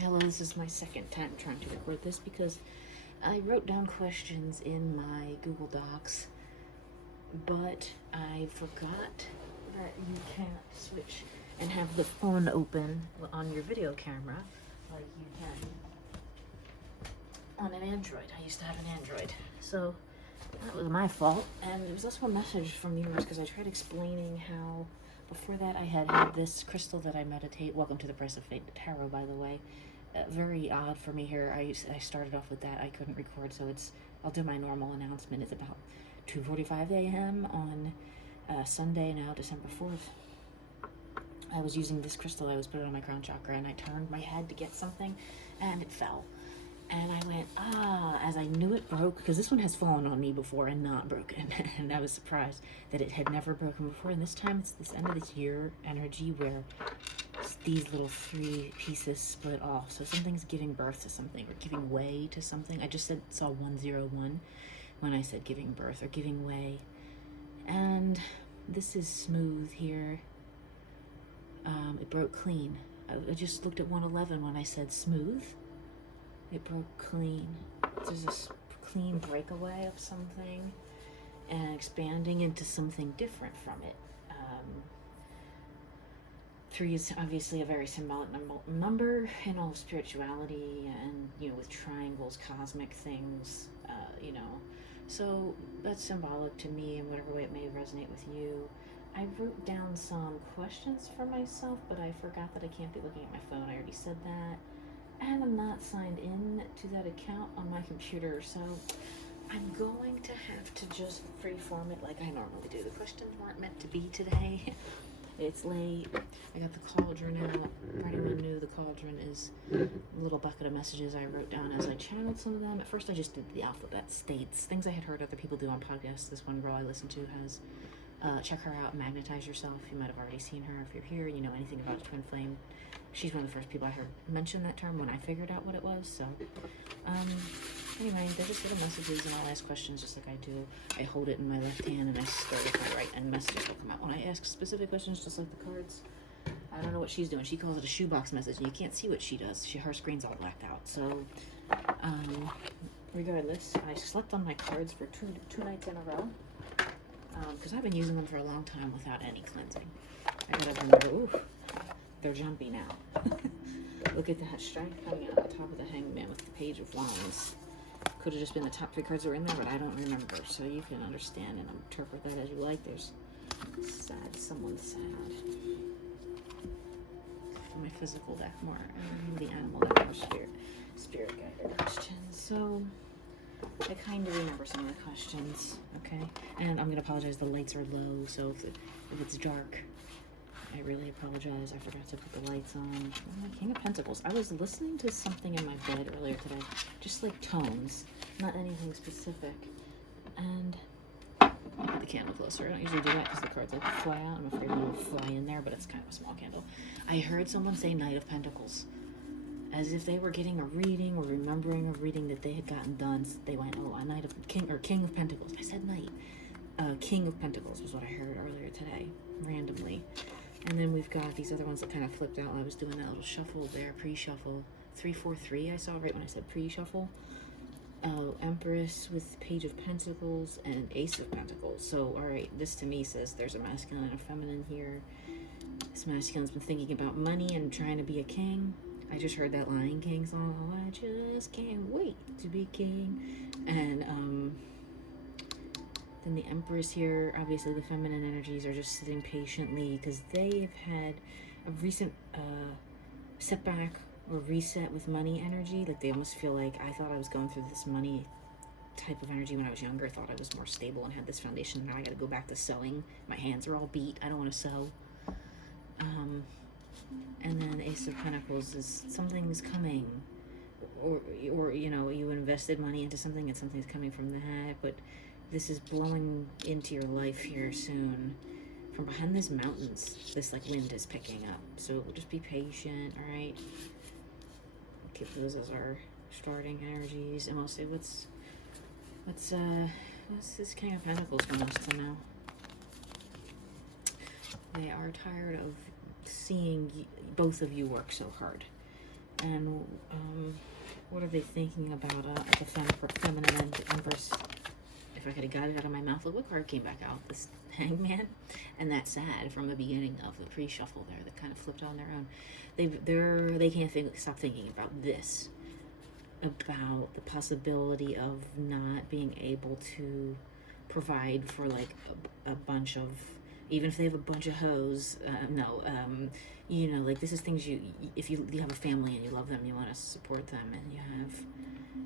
Hello, this is my second time trying to record this because I wrote down questions in my Google Docs, but I forgot that you can't switch and have the phone open on your video camera like you can on an Android. I used to have an Android, so that was my fault. And there was also a message from the universe because I tried explaining how before that I had this crystal that I meditate. Welcome to the Price of Fate Tarot, by the way. Very odd for me here. I started off with that. I couldn't record, so I'll do my normal announcement. It's about 2:45 a.m. on Sunday now, December 4th. I was using this crystal. I was put it on my crown chakra, and I turned my head to get something, and it fell. And I went, as I knew it broke, because this one has fallen on me before and not broken. And I was surprised that it had never broken before. And this time it's this end of this year energy where these little 3 pieces split off. So something's giving birth to something or giving way to something. I just saw 101 when I said giving birth or giving way. And this is smooth here. It broke clean. I just looked at 111 when I said smooth. It broke clean. There's a clean breakaway of something and expanding into something different from it. 3 is obviously a very symbolic number in all spirituality and, with triangles, cosmic things, So that's symbolic to me in whatever way it may resonate with you. I wrote down some questions for myself, but I forgot that I can't be looking at my phone. I already said that. And I'm not signed in to that account on my computer, so I'm going to have to just freeform it like I normally do. The questions weren't meant to be today. It's late. I got the cauldron out. For anyone new, the cauldron is a little bucket of messages I wrote down as I channeled some of them. At first I just did the alphabet states, things I had heard other people do on podcasts. This one girl I listened to has, check her out, Magnetize Yourself. You might have already seen her. If you're here, you know anything about twin flame. She's one of the first people I heard mention that term when I figured out what it was. So, anyway, they're just little messages, and I'll ask questions just like I do. I hold it in my left hand and I stir with my right, and messages will come out. When I ask specific questions, just like the cards, I don't know what she's doing. She calls it a shoebox message, and you can't see what she does. Her screen's all blacked out. So, regardless, I slept on my cards for two nights in a row. Because I've been using them for a long time without any cleansing. I gotta remember, ooh, they're jumpy now. Look at that strike coming out on top of the Hangman with the Page of Wands. Could have just been the top 3 cards that were in there, but I don't remember. So you can understand and interpret that as you like. There's sad, someone's sad. My physical deck more, and the animal deck more spirit guided questions. So I kind of remember some of the questions, okay? And I'm going to apologize, the lights are low, so if it's dark, I really apologize. I forgot to put the lights on. Oh, my King of Pentacles. I was listening to something in my bed earlier today, just like tones, not anything specific. And put the candle closer. I don't usually do that because the cards like to fly out. I'm afraid one will fly in there, but it's kind of a small candle. I heard someone say Knight of Pentacles, as if they were getting a reading or remembering a reading that they had gotten done. They went, oh, a Knight of King of Pentacles. I said Knight. King of Pentacles was what I heard earlier today, randomly. And then we've got these other ones that kind of flipped out while I was doing that little shuffle there, pre-shuffle. 343 I saw right when I said pre-shuffle. Empress with Page of Pentacles and Ace of Pentacles. So, alright, this to me says there's a masculine and a feminine here. This masculine's been thinking about money and trying to be a king. I just heard that Lion King song, oh, I just can't wait to be king. And, then the Empress here, obviously the feminine energies are just sitting patiently because they have had a recent setback or reset with money energy. Like they almost feel like, I thought I was going through this money type of energy when I was younger. I thought I was more stable and had this foundation. Now I got to go back to sewing. My hands are all beat. I don't want to sew. And then Ace of Pentacles is something's coming. Or you invested money into something and something's coming from that, but this is blowing into your life here soon. From behind these mountains, this like wind is picking up. So just be patient, all right? Keep those as our starting energies. And we'll say, what's this King of Pentacles want us to know? They are tired of seeing both of you work so hard. And what are they thinking about the feminine empress? If I could have got it out of my mouth, look what card came back out. This Hangman, and that's sad from the beginning of the pre-shuffle there. That kind of flipped on their own. They can't stop thinking about this, about the possibility of not being able to provide for like a bunch of, even if they have a bunch of hoes, you know, like this is things if you have a family and you love them, you want to support them, and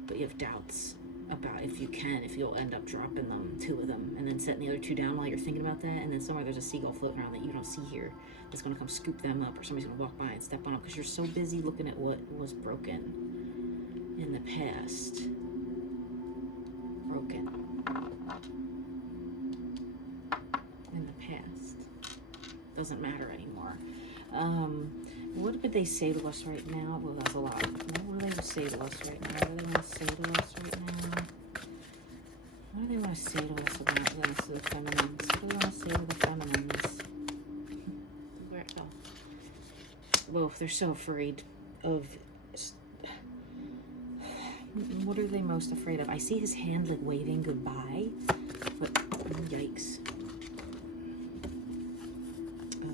but you have doubts about if you'll end up dropping them, 2 of them, and then setting the other 2 down while you're thinking about that, and then somewhere there's a seagull floating around that you don't see here that's going to come scoop them up, or somebody's going to walk by and step on them because you're so busy looking at what was broken in the past. Broken in the past doesn't matter anymore. What would they say to us right now? Well, that's a lot. What do they say to us right now? What do they want to say to us right now? What do they want to say to us about this, the feminines? What do they want to say to the feminines? Where it go? Whoa, they're so afraid of... What are they most afraid of? I see his hand like waving goodbye, but yikes.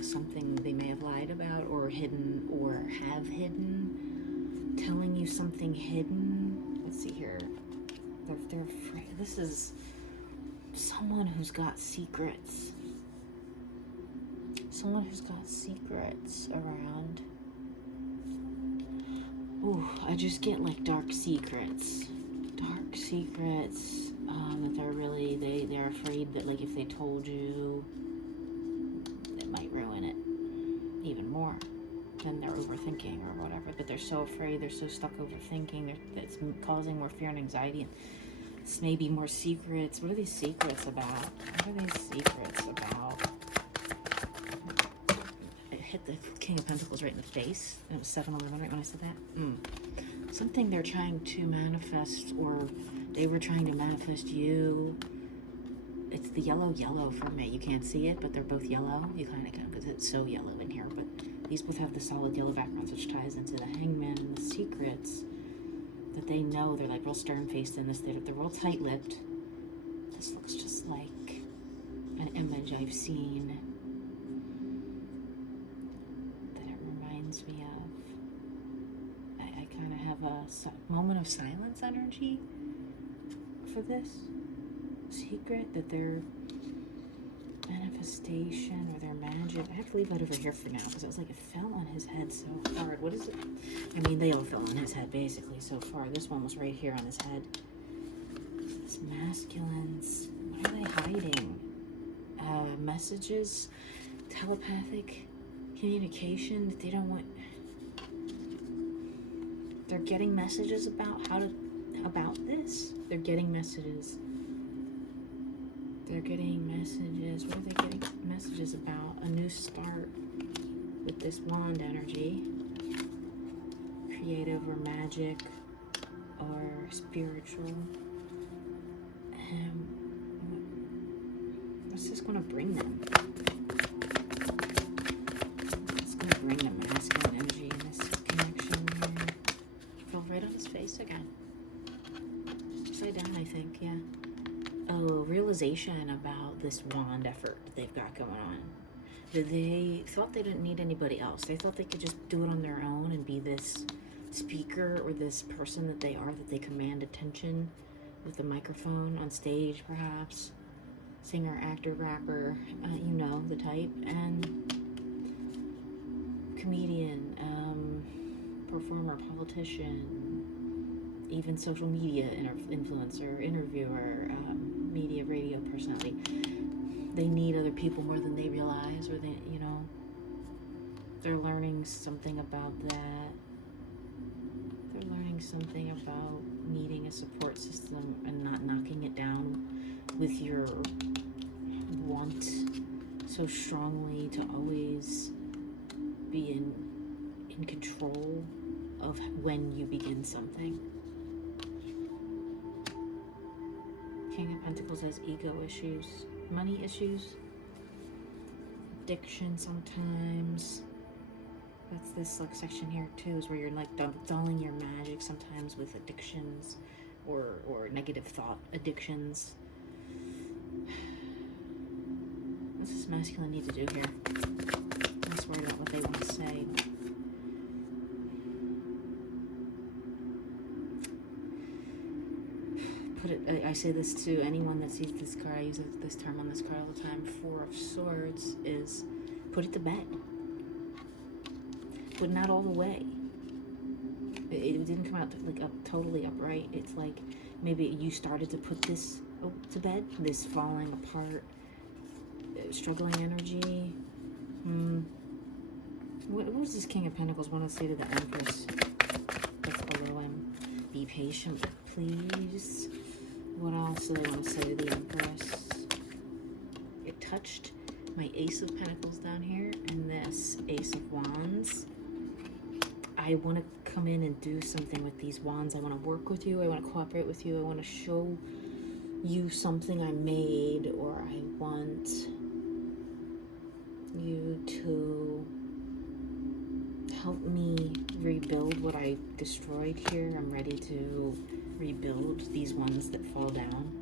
Something they may have lied about or hidden or have hidden, telling you something hidden. Let's see here. They're afraid. This is someone who's got secrets. Someone who's got secrets around. Ooh, I just get like dark secrets. Dark secrets that they're afraid that like if they told you, might ruin it even more. Then they're overthinking or whatever, but they're so afraid, they're so stuck overthinking, it's causing more fear and anxiety, and it's maybe more secrets. What are these secrets about? What are these secrets about? It hit the King of Pentacles right in the face, and it was 7-11 right when I said that. Something they're trying to manifest, or they were trying to manifest you. It's the yellow for me. You can't see it, but they're both yellow. You kind of can, because it's so yellow in here. But these both have the solid yellow backgrounds, which ties into the Hangman and the secrets that they know. They're like real stern-faced in this. They're real tight-lipped. This looks just like an image I've seen that it reminds me of. I kind of have a moment of silence energy for this secret, that their manifestation or their magic. I have to leave that over here for now because it was like it fell on his head so hard. What is it? I mean, they all fell on his head basically so far. This one was right here on his head. This masculines. What are they hiding? Messages, telepathic communication that they don't want. They're getting messages about about this. They're getting messages. They're getting messages. What are they getting messages about? A new start with this wand energy. Creative or magic or spiritual. What's this going to bring them? It's going to bring them masculine energy in this connection here. Fell right on his face again. Upside down, I think, yeah. Oh, realization about this wand effort that they've got going on. They thought they didn't need anybody else. They thought they could just do it on their own and be this speaker or this person that they are, that they command attention with the microphone on stage, perhaps. Singer, actor, rapper, you know, the type. And comedian, performer, politician, even social media influencer, interviewer, media, radio personality. They need other people more than they realize, or they, you know, they're learning something about that. They're learning something about needing a support system and not knocking it down with your want so strongly to always be in control of when you begin something. King of Pentacles has ego issues, money issues, addiction sometimes. That's this like section here too, is where you're like dulling your magic sometimes with addictions or negative thought addictions. What's this masculine need to do here? I'm just worried about what they want to say. I say this to anyone that sees this card. I use this term on this card all the time. 4 of Swords is put it to bed, but not all the way. It didn't come out like up totally upright. It's like maybe you started to put this to bed. This falling apart, struggling energy. What was this King of Pentacles want to say to the Empress that's below him? Be patient, please. What else do they want to say to the Empress? It touched my Ace of Pentacles down here and this Ace of Wands. I want to come in and do something with these wands. I want to work with you. I want to cooperate with you. I want to show you something I made, or I want you to help me rebuild what I destroyed here. I'm ready to rebuild these ones that fall down.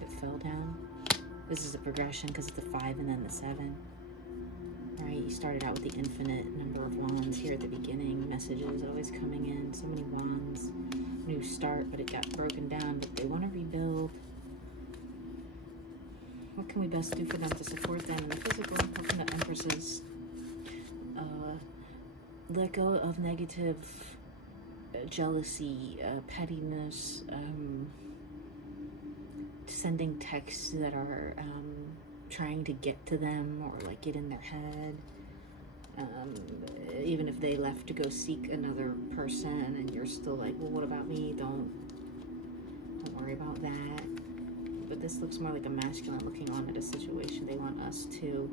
That fell down. This is a progression because it's a 5 and then the 7. Right, you started out with the infinite number of wands here at the beginning. Messages always coming in. So many wands. New start, but it got broken down. But they want to rebuild. What can we best do for them to support them in the physical? What can the Empresses let go of negative jealousy, pettiness, sending texts that are trying to get to them or like get in their head, even if they left to go seek another person and you're still like, well, what about me? Don't worry about that. But this looks more like a masculine looking on at a situation. They want us to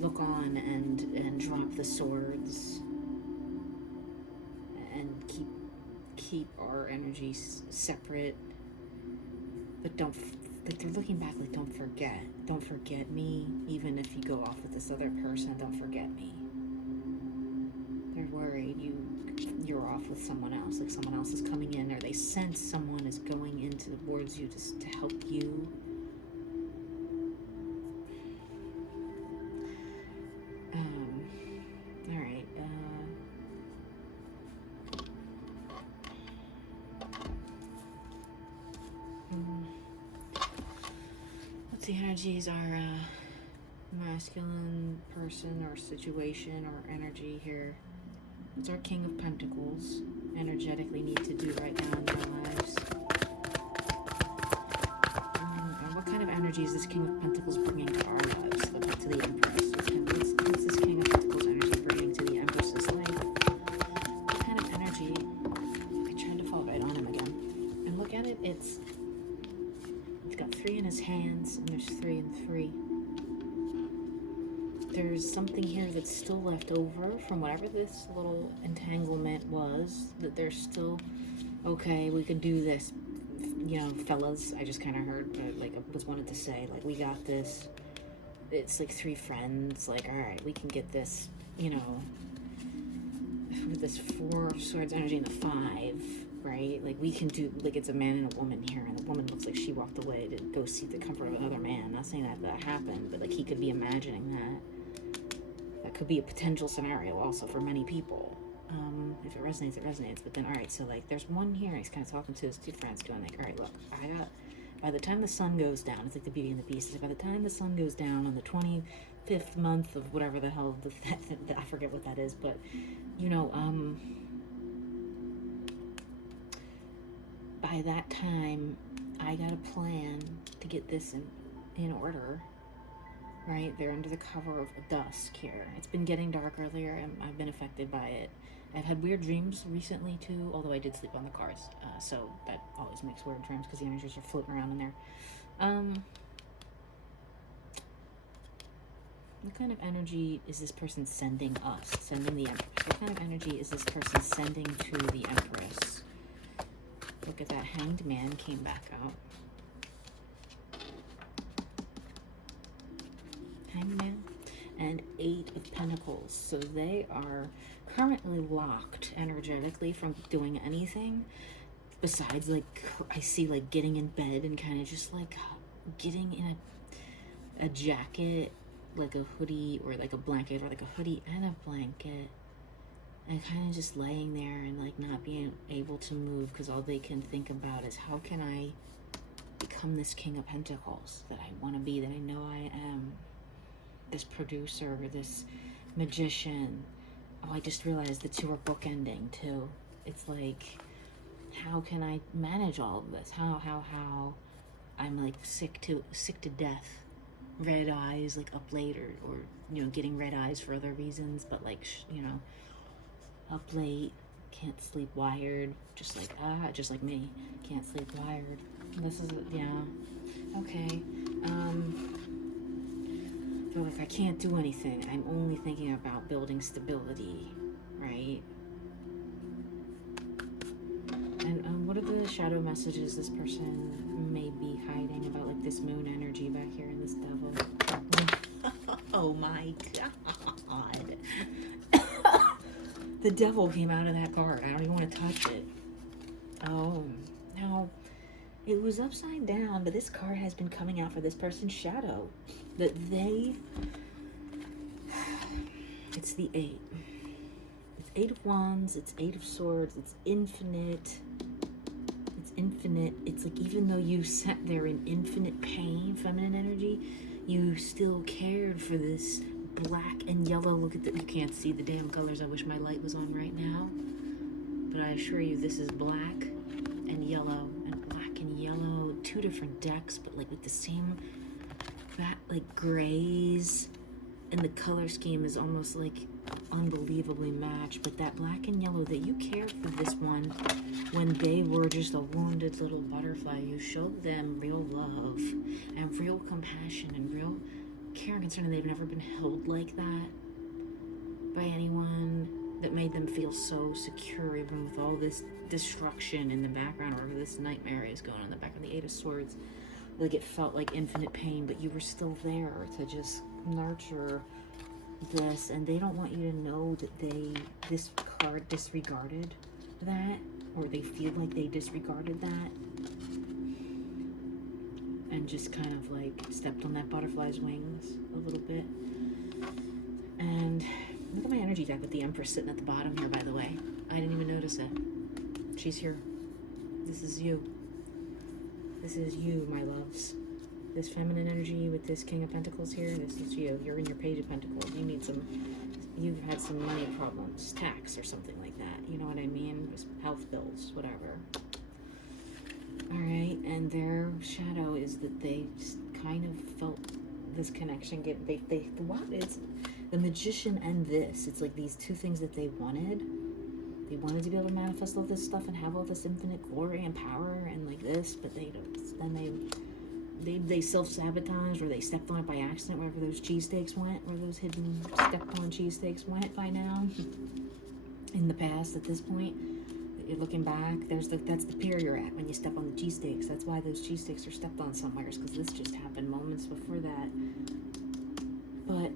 look on and drop the swords and keep our energies separate, but don't, like, they're looking back like, don't forget me. Even if you go off with this other person, don't forget me. They're worried you're off with someone else, like someone else is coming in, or they sense someone is going into towards you to help you. All right. What's the energies are masculine person or situation or energy here? What's our King of Pentacles energetically need to do right now in their lives? And what kind of energy is this King of Pentacles bringing to our lives? To the Empress. What's this King of Pentacles energy bringing to the Empress's life? What kind of energy? I tried to fall right on him again. And look at it. It's got 3 in his hands, and there's 3 and 3. There's something here that's still left over from whatever this little entanglement was, that there's still, okay, we can do this, you know, fellas. I just kind of heard, like, I was wanted to say, like, we got this. It's like 3 friends, like, all right, we can get this, you know, with this 4 of Swords energy and the 5, right? Like, we can do, like, it's a man and a woman here, and the woman looks like she walked away to go seek the comfort of another man. Not saying that happened, but, like, he could be imagining that. That could be a potential scenario also for many people. If it resonates, it resonates. But then, all right, so, like, there's one here, and he's kind of talking to his 2 friends, going like, all right, look, by the time the sun goes down, it's like the Beauty and the Beast. It's like by the time the sun goes down on the 25th month of whatever the hell, I forget what that is, but, you know, by that time, I got a plan to get this in order. Right, they're under the cover of dusk here. It's been getting dark earlier, and I've been affected by it. I've had weird dreams recently too, although I did sleep on the cars, so that always makes weird dreams because the energies are floating around in there. What kind of energy is this person sending us? Sending the Empress. What kind of energy is this person sending to the Empress? Look at that, Hanged Man came back out. Hangman. and Eight of Pentacles. So they are currently locked energetically from doing anything besides, like, I see, like, getting in bed and kind of just, like, getting in a jacket, like a hoodie or like a blanket, or like a hoodie and a blanket, and kind of just laying there and, like, not being able to move because all they can think about is, how can I become this King of Pentacles that I want to be, that I know I am, this producer, this magician. Oh, I just realized the two are bookending too. It's like, how can I manage all of this? How I'm, like, sick to death, red eyes, like, up late, or you know, getting red eyes for other reasons, but, like, you know, up late, can't sleep, wired, just like me, can't sleep, wired. This is, yeah, okay. Feel like I can't do anything. I'm only thinking about building stability, right? And what are the shadow messages this person may be hiding about, like, this moon energy back here in this devil? Oh my god. The devil came out of that card. I don't even want to touch it. Oh, now, it was upside down, but this card has been coming out for this person's shadow. That they... It's the 8. It's 8 of Wands, it's 8 of Swords, it's infinite. It's infinite. It's like, even though you sat there in infinite pain, feminine energy, you still cared for this black and yellow. Look at that. You can't see the damn colors. I wish my light was on right now. But I assure you, this is black and yellow, and black and yellow. Two different decks, but, like, with the same, like, grays. And the color scheme is almost, like, unbelievably matched. But that black and yellow, that you cared for this one when they were just a wounded little butterfly. You showed them real love and real compassion and real care and concern, and they've never been held like that by anyone that made them feel so secure, even with all this destruction in the background, or this nightmare is going on in the background. The 8 of Swords, like, it felt like infinite pain, but you were still there to just nurture this, and they don't want you to know that this card disregarded that, or they feel like they disregarded that, and just kind of, like, stepped on that butterfly's wings a little bit. And look at my energy deck with the Empress sitting at the bottom here, by the way. I didn't even notice it. She's here. This is you. This is you, my loves. This feminine energy with this King of Pentacles here, this is you. You're in your Page of Pentacles. You've had some money problems, tax or something like that. You know what I mean? Just health bills, whatever. Alright, and their shadow is that they just kind of felt this connection what is the Magician and this? It's like these two things that they wanted. They wanted to be able to manifest all this stuff and have all this infinite glory and power and, like, this, but they don't. Then they self-sabotaged, or they stepped on it by accident, wherever those cheesesteaks went, where those hidden stepped-on cheesesteaks went by now. In the past, at this point, you're looking back, that's the pier you're at when you step on the cheesesteaks. That's why those cheesesteaks are stepped on somewhere, because this just happened moments before that. But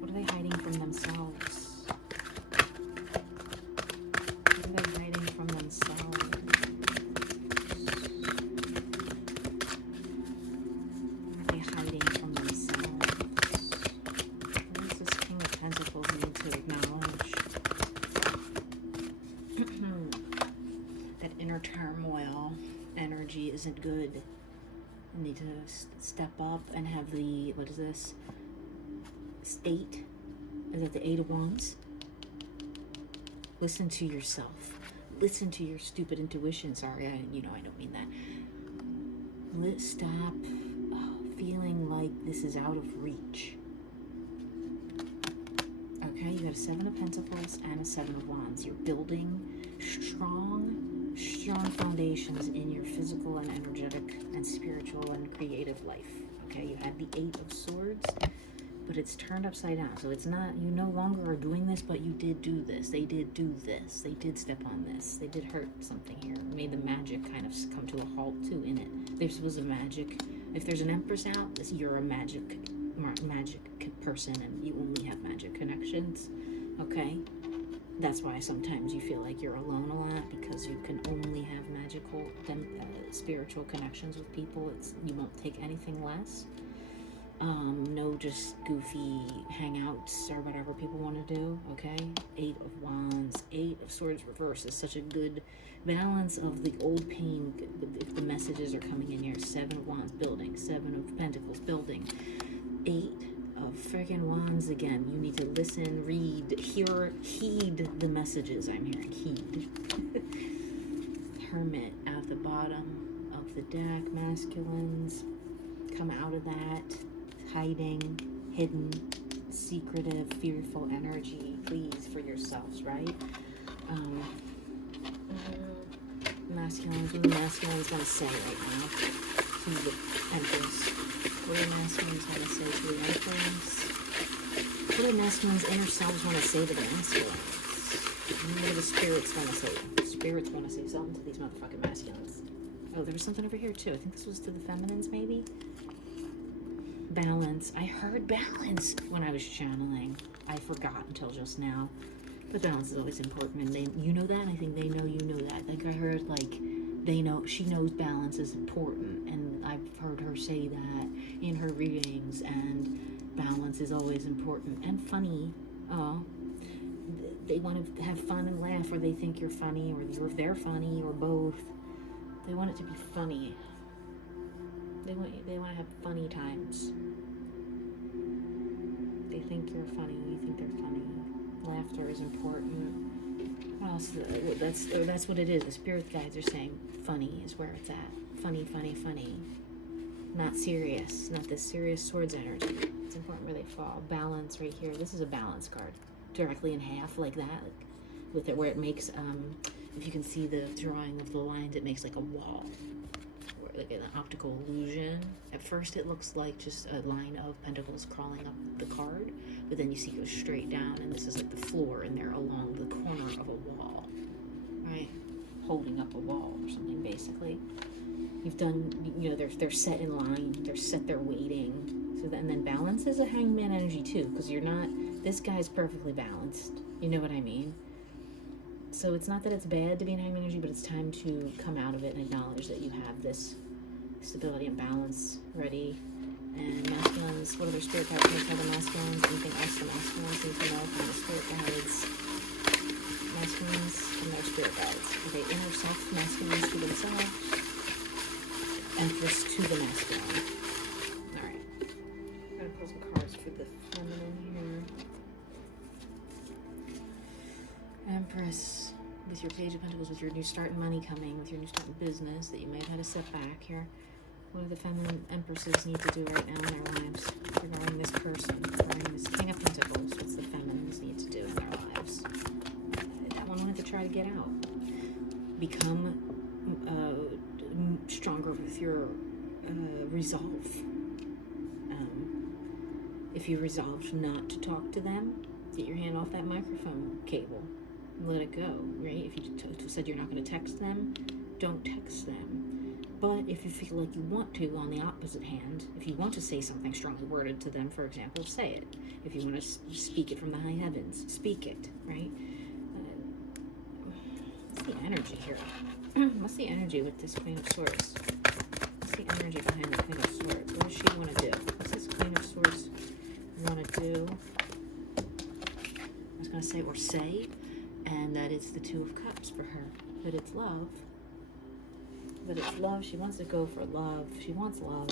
what are they hiding from themselves? What are they hiding from themselves? What are they hiding from themselves? What does this King of Pentacles need to acknowledge? That inner turmoil energy isn't good. You need to step up and have the, what is this? 8? Is that the 8 of Wands? Listen to yourself. Listen to your stupid intuition. Sorry, I don't mean that. Stop feeling like this is out of reach. Okay, you got a 7 of Pentacles and a 7 of Wands. You're building strong foundations in your physical and energetic and spiritual and creative life. Okay, you had the 8 of Swords but it's turned upside down. So it's not, you no longer are doing this, but you did do this. They did do this. They did step on this. They did hurt something here. Made the magic kind of come to a halt too in it. This was a magic. If there's an Empress out, you're a magic person, and you only have magic connections. Okay? That's why sometimes you feel like you're alone a lot, because you can only have magical, spiritual connections with people. You won't take anything less. No just goofy hangouts or whatever people want to do, okay? 8 of Wands, 8 of Swords reverse is such a good balance of the old pain. If the messages are coming in here, 7 of Wands building, 7 of Pentacles building, 8 of friggin' Wands again. You need to listen, read, heed the messages I'm hearing. Heed. Hermit at the bottom of the deck. Masculines, come out of that. Hiding, hidden, secretive, fearful energy, please, for yourselves, right? Masculines, what are masculines going to say right now to the Empress? What do masculines want to say to the Empress? What do masculines' inner selves want to say to the masculines? What do the spirits want to say? Spirits want to say something to these motherfucking masculines. Oh, there was something over here too. I think this was to the feminines, maybe? Balance. I heard balance when I was channeling. I forgot until just now. But balance is always important, and you know that, and I think they know you know that. Like I heard, like they know, she knows balance is important, and I've heard her say that in her readings. And balance is always important and funny. They want to have fun and laugh, or they think you're funny, or they're funny, or both. They want it to be funny. They want to have funny times. They think you're funny. You think they're funny. Laughter is important. What else? That's what it is. The spirit guides are saying funny is where it's at. Funny, funny, funny. Not serious. Not this serious swords energy. It's important where they fall. Balance right here. This is a balance card. Directly in half like that. With it where it makes, if you can see the drawing of the lines, it makes like a wall. Like an optical illusion. At first it looks like just a line of pentacles crawling up the card, but then you see it goes straight down, and this is like the floor, and they're along the corner of a wall, right? Holding up a wall or something, basically. You've done, you know, they're set in line, they're waiting. So then balance is a hangman energy too, because you're not, this guy's perfectly balanced. You know what I mean? So it's not that it's bad to be in hangman energy, but it's time to come out of it and acknowledge that you have this stability and balance ready. And masculines, what other spirit guides can tell the masculines? Anything else the masculines need to know from the spirit guides? Masculines and their spirit guides. Okay, inner self, masculines to themselves. Empress to the masculine. Alright. I'm going to pull some cards for the feminine here. Empress. With your Page of Pentacles, with your new start in money coming, with your new start in business that you may have had a setback here. What do the feminine empresses need to do right now in their lives regarding this person, regarding this King of Pentacles? What's the feminines need to do in their lives? That one wanted to try to get out. Become stronger with your resolve. If you resolved not to talk to them, get your hand off that microphone cable. Let it go, right? If you said you're not going to text them, don't text them. But if you feel like you want to, on the opposite hand, if you want to say something strongly worded to them, for example, say it. If you want to speak it from the high heavens, speak it, right? What's the energy here? What's the energy with this Queen of Swords? What's the energy behind the Queen of Swords? What does she want to do? What's this Queen of Swords want to do? I was going to say, or say. And that it's the Two of Cups for her. That it's love. That it's love. She wants to go for love. She wants love.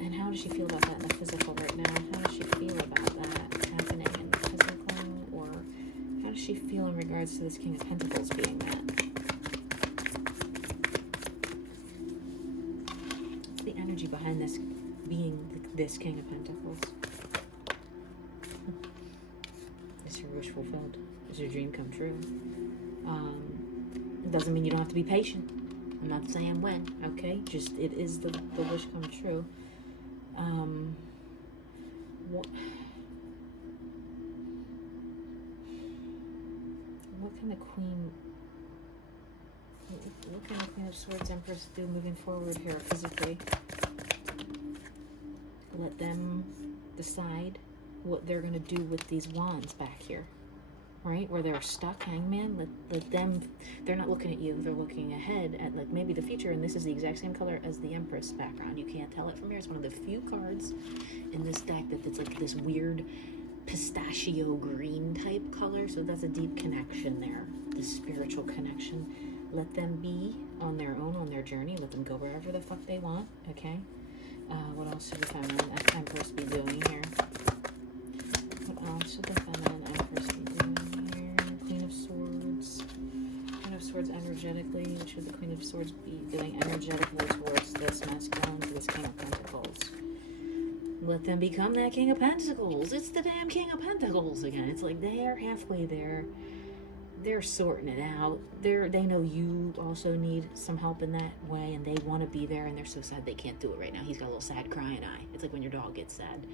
And how does she feel about that in the physical right now? How does she feel about that happening in the physical? Or how does she feel in regards to this King of Pentacles being that? What's the energy behind this being this King of Pentacles? Is your wish fulfilled? Is your dream come true? It doesn't mean you don't have to be patient. I'm not saying when, okay? Just it is the wish come true. what can the Queen... What can the Queen of Swords Empress do moving forward here physically? Let them decide what they're going to do with these wands back here. Right? Where they're stuck, Hangman. Let them... They're not looking at you. They're looking ahead at like maybe the future. And this is the exact same color as the Empress background. You can't tell it from here. It's one of the few cards in this deck that's like this weird pistachio green type color. So that's a deep connection there. The spiritual connection. Let them be on their own, on their journey. Let them go wherever the fuck they want, okay? What else should the feminine Empress be doing here? What else should the feminine Empress be doing here? Queen of Swords. Queen of Swords energetically. What should the Queen of Swords be doing energetically towards this masculine, to this King of Pentacles? Let them become that King of Pentacles. It's the damn King of Pentacles again. It's like they're halfway there. They're sorting it out. They know you also need some help in that way, and they want to be there, and they're so sad they can't do it right now. He's got a little sad crying eye. It's like when your dog gets sad.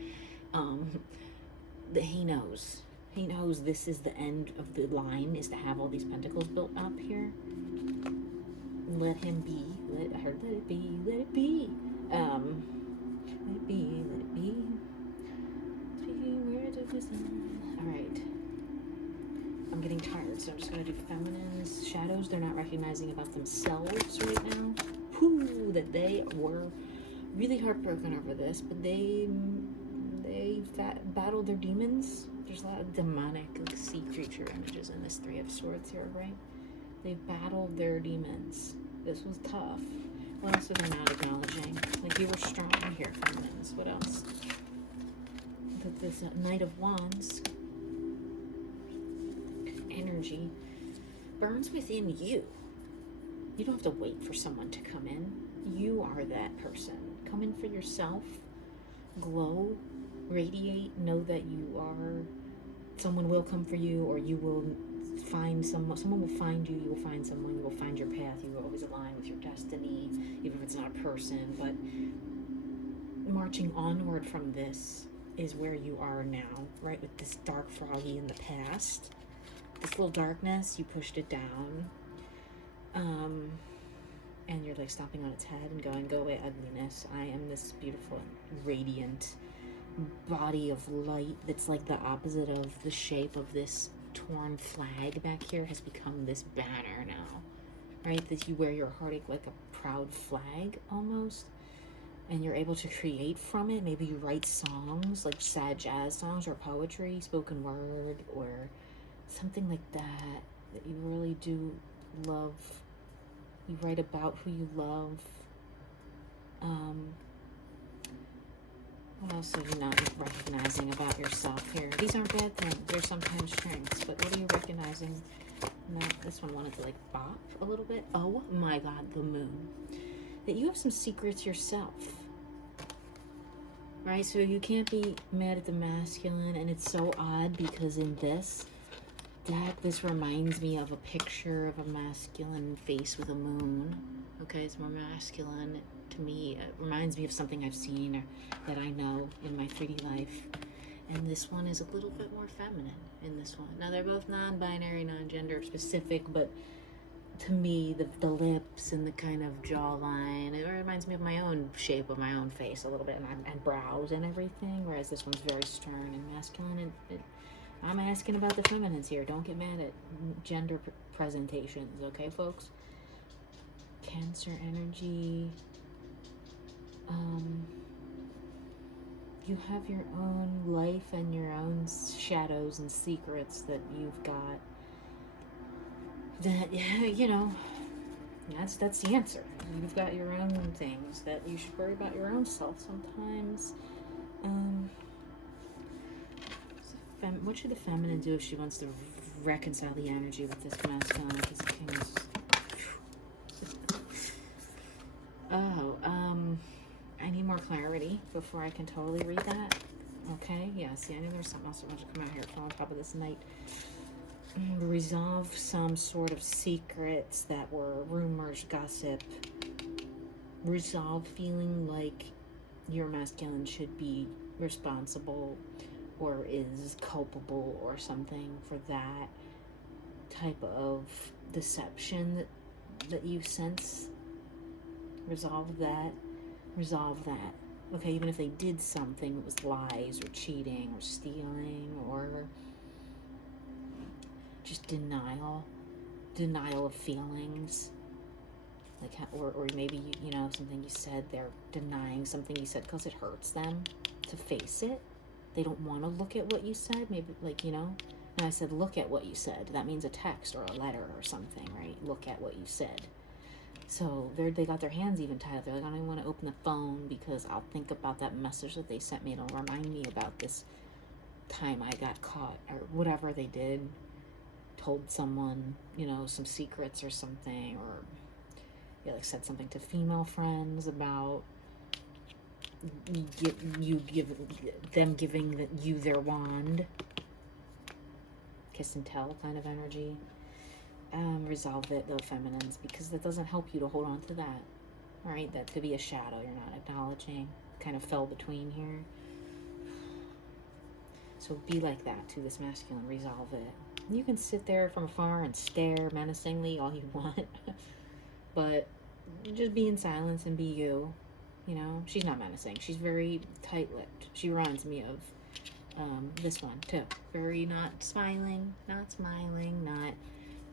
He knows. He knows this is the end of the line, is to have all these pentacles built up here. Let him be. Let it be. Let it be. Let it be. Let it be. Speaking words of wisdom. All right. I'm getting tired, so I'm just going to do feminine's shadows. They're not recognizing about themselves right now. Whew, that they were really heartbroken over this, but they battled their demons. There's a lot of demonic, like, sea creature images in this Three of Swords here, right? They've battled their demons. This was tough. What else are they not acknowledging? Like, you were strong here, feminines. What else? This Knight of Wands energy burns within you. You don't have to wait for someone to come in. You are that person. Come in for yourself. Glow. Radiate. Know that you are... Someone will come for you, or you will find someone. Someone will find you. You will find someone. You will find your path. You will always align with your destiny, even if it's not a person. But marching onward from this is where you are now, right? With this dark froggy in the past. This little darkness, you pushed it down, and you're like stomping on its head and going, go away, ugliness. I am this beautiful, radiant body of light that's like the opposite of the shape of this torn flag back here has become this banner now, right? That you wear your heart like a proud flag almost, and you're able to create from it. Maybe you write songs, like sad jazz songs or poetry, spoken word, or something like that you really do love. You write about who you love. What else are you not recognizing about yourself here? These aren't bad things. They're sometimes strengths. But what are you recognizing? No, this one wanted to like bop a little bit. Oh my God, the moon. That you have some secrets yourself. Right? So you can't be mad at the masculine. And it's so odd because in this deck, this reminds me of a picture of a masculine face with a moon. Okay, it's more masculine to me. It reminds me of something I've seen or that I know in my 3D life. And this one is a little bit more feminine in this one. Now, they're both non-binary, non-gender specific, but to me, the lips and the kind of jawline, it reminds me of my own shape of my own face a little bit, and brows and everything, whereas this one's very stern and masculine. I'm asking about the feminines here. Don't get mad at gender presentations, okay, folks? Cancer energy. You have your own life and your own shadows and secrets that you've got. That, you know, that's the answer. You've got your own things that you should worry about your own self sometimes. What should the feminine do if she wants to reconcile the energy with this masculine, with this king's? I need more clarity before I can totally read that. Okay, yeah, see, I knew there was something else that wanted to come out here from on top of this Knight. Resolve some sort of secrets that were rumors, gossip. Resolve feeling like your masculine should be responsible or is culpable or something for that type of deception that you sense. Resolve that. Okay, even if they did something that was lies or cheating or stealing or just denial of feelings, like, or maybe you know something you said, they're denying something you said because it hurts them to face it. They don't want to look at what you said. Maybe, like, you know, and I said look at what you said. That means a text or a letter or something, right? Look at what you said. So they got their hands even tied. They're like, I don't even want to open the phone because I'll think about that message that they sent me. It'll remind me about this time I got caught or whatever they did. Told someone, you know, some secrets or something, or yeah, like said something to female friends about them giving you their wand. Kiss and tell kind of energy. Resolve it, though, feminines, because that doesn't help you to hold on to that. All right, that could be a shadow you're not acknowledging. Kind of fell between here. So be like that to this masculine. Resolve it. You can sit there from afar and stare menacingly all you want, but just be in silence and be you. You know, she's not menacing. She's very tight-lipped. She reminds me of this one too. Very not smiling, not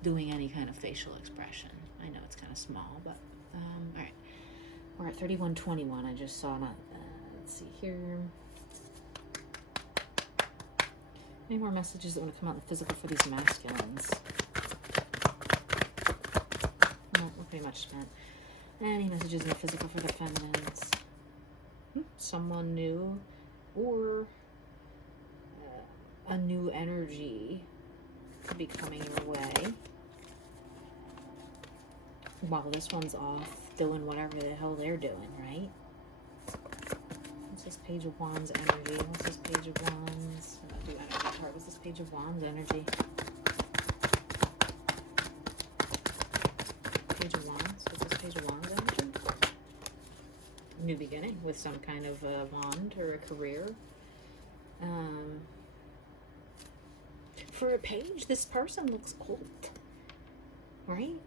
doing any kind of facial expression. I know it's kind of small, but all right. We're at 3121. I just saw not. Let's see here. Any more messages that want to come out in the physical for these masculines? No, we're pretty much spent. Any messages in the physical for the feminines? Someone new, or a new energy could be coming your way. While this one's off doing whatever the hell they're doing, right? What's this Page of Wands energy? What's this Page of Wands? I'm gonna do energy chart. What's this Page of Wands energy? Page of Wands? What's this Page of Wands energy? New beginning with some kind of a wand or a career. For a page, this person looks old, right?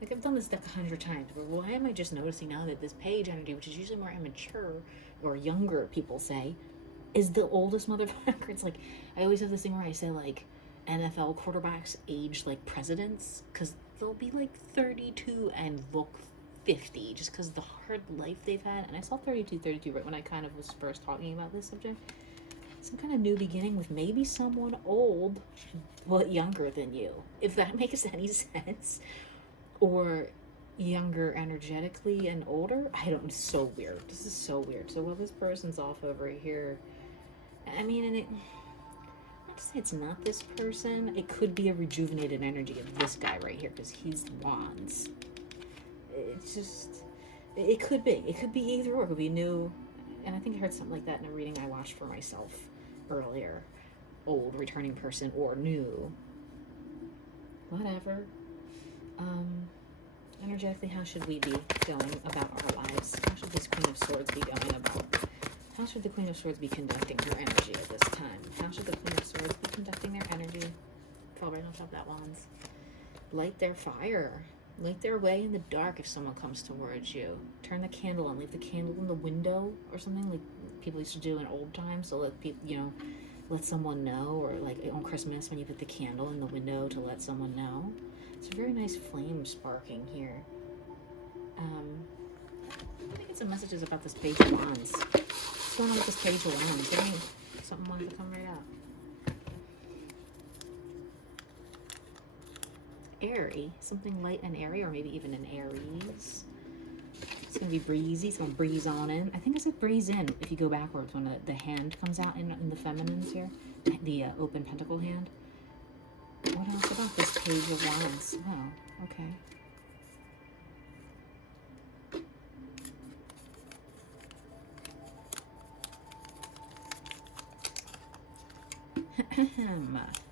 Like, I've done this deck 100 times, but why am I just noticing now that this page energy, which is usually more immature or younger, people say, is the oldest motherfucker? It's like, I always have this thing where I say, like, NFL quarterbacks age like presidents, because they'll be like 32 and look 50 just because of the hard life they've had. And I saw 32 right when I kind of was first talking about this subject. Some kind of new beginning with maybe someone old but younger than you, if that makes any sense. Or younger energetically and older. I don't, it's so weird. This is so weird. So while this person's off over here, I mean, and it, not to say it's not this person, it could be a rejuvenated energy of this guy right here, because he's wands. It's just, it could be either or. It could be new, and I think I heard something like that in a reading I watched for myself earlier. Old, returning person, or new. Whatever. Energetically, how should we be going about our lives? How should this Queen of Swords be going about? How should the Queen of Swords be conducting her energy at this time? How should the Queen of Swords be conducting their energy? Fall right on top of that, wands. Light their fire. Light their way in the dark if someone comes towards you. Turn the candle on. Leave the candle in the window or something like people used to do in old times. So let people, you know, let someone know. Or like on Christmas when you put the candle in the window to let someone know. It's a very nice flame sparking here. I think it's some messages about this Page of Wands. What's going on with this Page of Wands? I mean, something wanted to come right out. Airy. Something light and airy, or maybe even an Aries. It's going to be breezy. It's going to breeze on in. I think I said breeze in if you go backwards when the hand comes out in the feminines here. The open pentacle hand. What else about this Page of Wands? Oh, okay.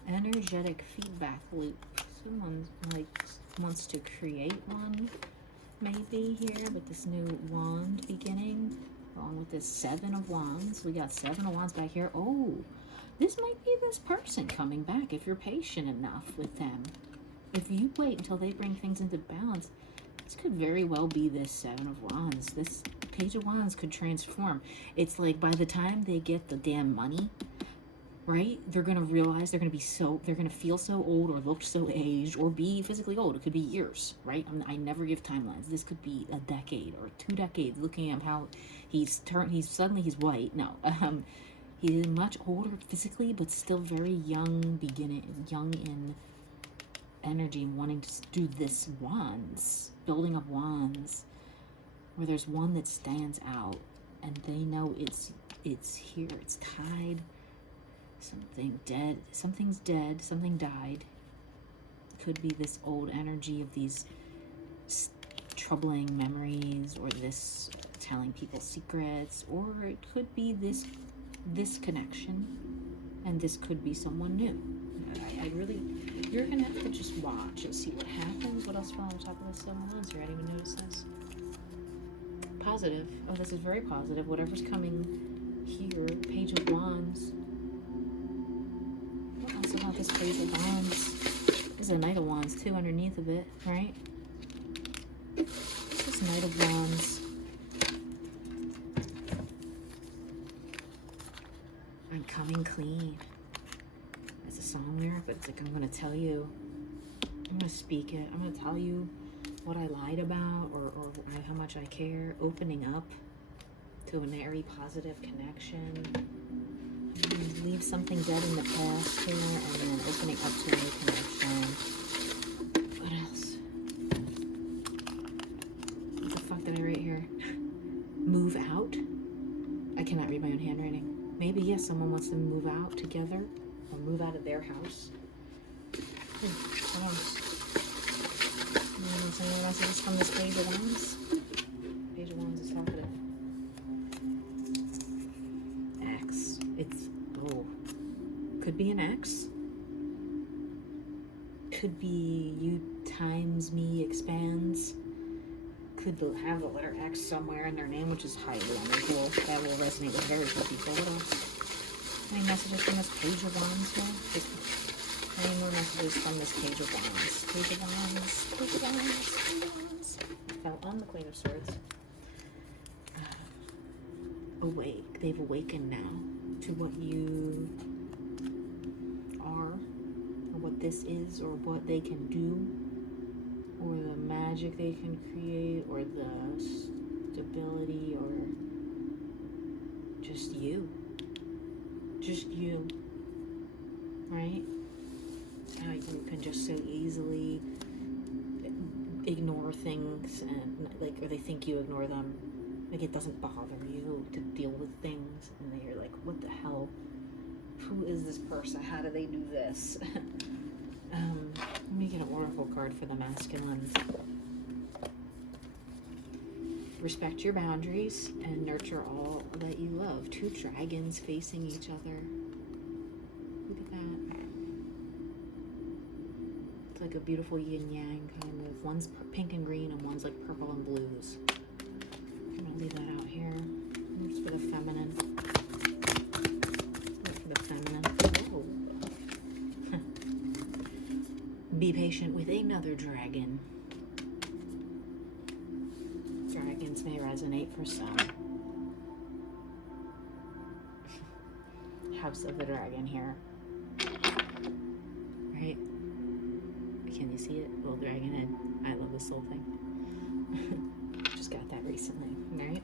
Energetic feedback loop. Someone like wants to create one, maybe here with this new wand beginning, Going with this Seven of Wands. We got Seven of Wands back here. Oh, this might be this person coming back if you're patient enough with them. If you wait until they bring things into balance, this could very well be this Seven of Wands. This Page of Wands could transform. It's like by the time they get the damn money, right, they're going to realize they're going to feel so old or look so aged or be physically old. It could be years, right? I never give timelines. This could be a decade or 2 decades, looking at how he's white. No, he's much older physically, but still very young in energy, wanting to do this wands, building up wands, where there's one that stands out and they know it's here, it's tied. Something's dead, something died. Could be this old energy of these troubling memories, or this telling people secrets, or it could be this connection, and this could be someone new. You're gonna have to just watch and see what happens. What else fell on top of this Seven of Wands here? I didn't even notice this. Positive. Oh, this is very positive. Whatever's coming here, Page of Wands. What else about this Page of Wands? There's a Knight of Wands too underneath of it, right? This Knight of Wands. I'm coming clean. It's a song lyric, but it's like, I'm going to tell you. I'm going to speak it. I'm going to tell you what I lied about, or how much I care. Opening up to a very positive connection. Leave something dead in the past here, and then opening up to a new connection. What else? What the fuck did I write here? Move out? I cannot read my own handwriting. Maybe, yes, someone wants to move out together, or move out of their house. What else? Anyone else is from this Page of Wands? Page of Wands is talkative. X. Could be an X. Could be you times me expands. Could have the letter X somewhere in their name, which is highly unusual. That will resonate with very few people. What else? Any messages from this Page of Wands here? Any more messages from this Page of Wands? Page of Wands, Page of Wands, Page of Wands. I fell on the Queen of Swords. Awake. They've awakened now to what you are, or what this is, or what they can do, or the magic they can create, or the stability, or just you. Just you. Right? How you can just so easily ignore things, and or they think you ignore them. Like, it doesn't bother you to deal with things, and then you're like, what the hell? Who is this person? How do they do this? Let me get an oracle card for the masculines. Respect your boundaries and nurture all that you love. 2 dragons facing each other. Look at that. It's like a beautiful yin-yang kind of. One's pink and green, and one's like purple and blues. I'm going to leave that out here. Just for the feminine. For the feminine. Oh. Be patient with another dragon. Dragons may resonate for some. House of the Dragon here. Right? Can you see it? Little dragon head. I love this little thing. Just got that recently, right?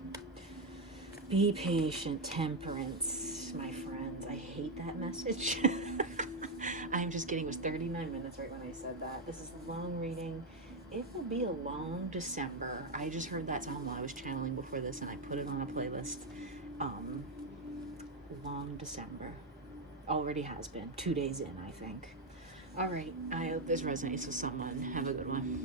Be patient, temperance, my friends. I hate that message. I'm just kidding. It was 39 minutes right when I said that. This is a long reading. It will be a long December. I just heard that song while I was channeling before this, and I put it on a playlist. Long December. Already has been. 2 days in, I think. All right. I hope this resonates with someone. Have a good one.